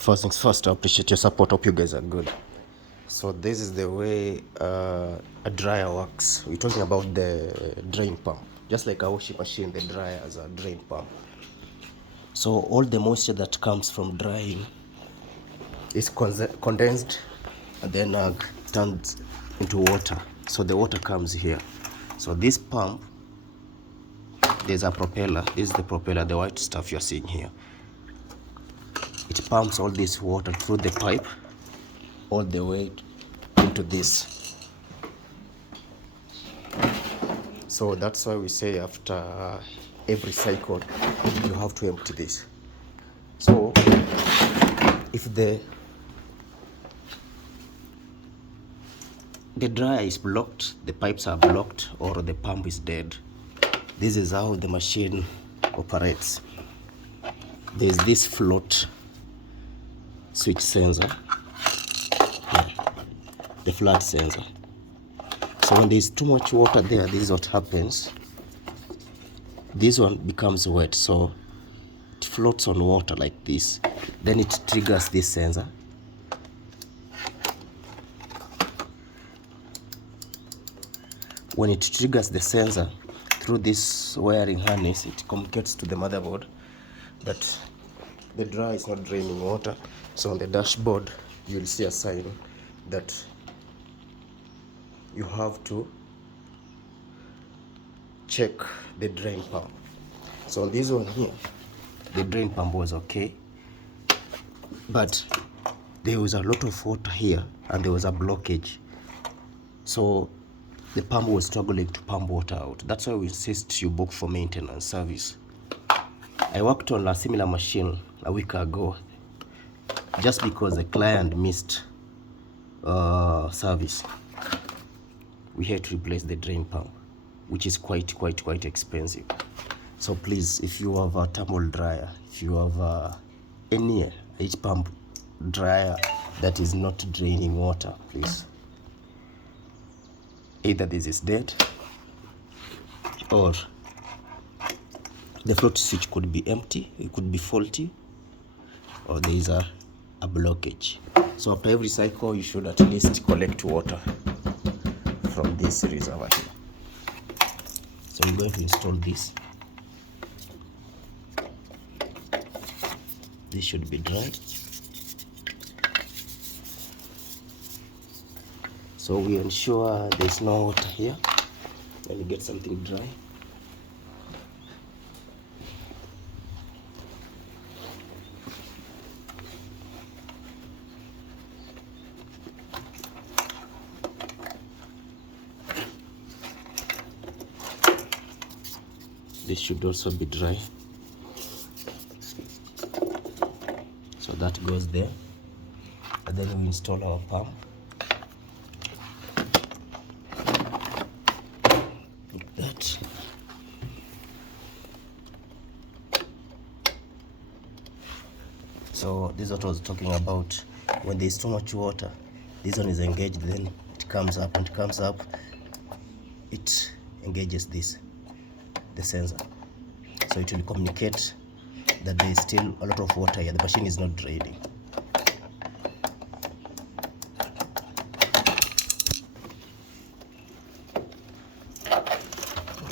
First things first, I appreciate your support. Hope you guys are good. So this is the way a dryer works. We're talking about the drain pump. Just like a washing machine, the dryer is a drain pump. So all the moisture that comes from drying is condensed and then turned into water. So the water comes here. So this pump, there's a propeller. This is the propeller, the white stuff you're seeing here. It pumps all this water through the pipe all the way into this. So that's why we say after every cycle you have to empty this. So if the dryer is blocked, the pipes are blocked, or the pump is dead, this is how the machine operates. There's this float switch sensor, the flood sensor. So when there's too much water there, this is what happens. This one becomes wet, so it floats on water like this. Then it triggers this sensor. When it triggers the sensor through this wiring harness, it communicates to the motherboard that the dryer is not draining water. So on the dashboard, you'll see a sign that you have to check the drain pump. So on this one here, the drain pump was okay, but there was a lot of water here and there was a blockage. So the pump was struggling to pump water out. That's why we insist you book for maintenance service. I worked on a similar machine a week ago just because the client missed service. We had to replace the drain pump, which is quite expensive. So please, if you have a thermal dryer, if you have any heat pump dryer that is not draining water, please, either this is dead or the float switch could be empty, it could be faulty, or there is a blockage. So after every cycle, you should at least collect water from this reservoir here. So we're going to install this. This should be dry. So we ensure there's no water here when you get something dry. This should also be dry. So that goes there. And then we install our pump. Like that. So this is what I was talking about. When there's too much water, this one is engaged, then it comes up, and it comes up, it engages this, the sensor. So it will communicate that there is still a lot of water here. The machine is not draining.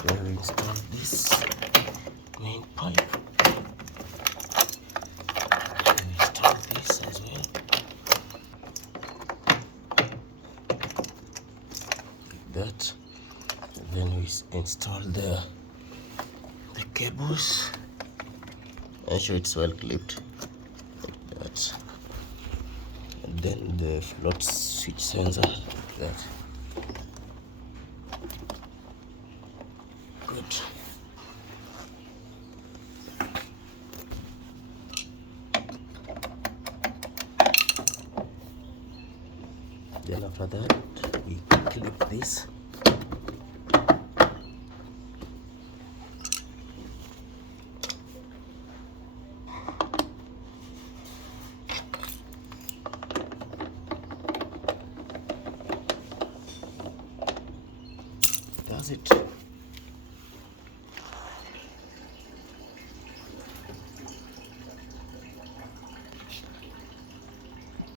Then we install this main pipe. We install this as well. Like that. And then we install the cables. Ensure it's well clipped like that. And then the float switch sensor like that. Good. Then after that, we clip this. That's it.